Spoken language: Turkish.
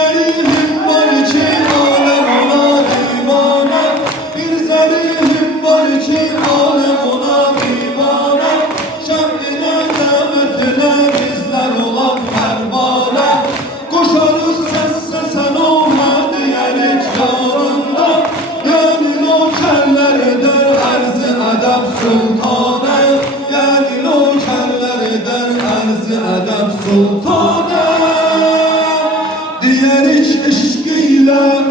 zerihim var ki alem ona divane. Bir zerihim var ki alem ona divane. Şerrine demetine bizler olan pervane. Koşarız ses sen olma diyerek yanında. Yani lokerler eder erzi edep sultane. Yani lokerler eder erzi edep sultane. Diğer iç eşkiyle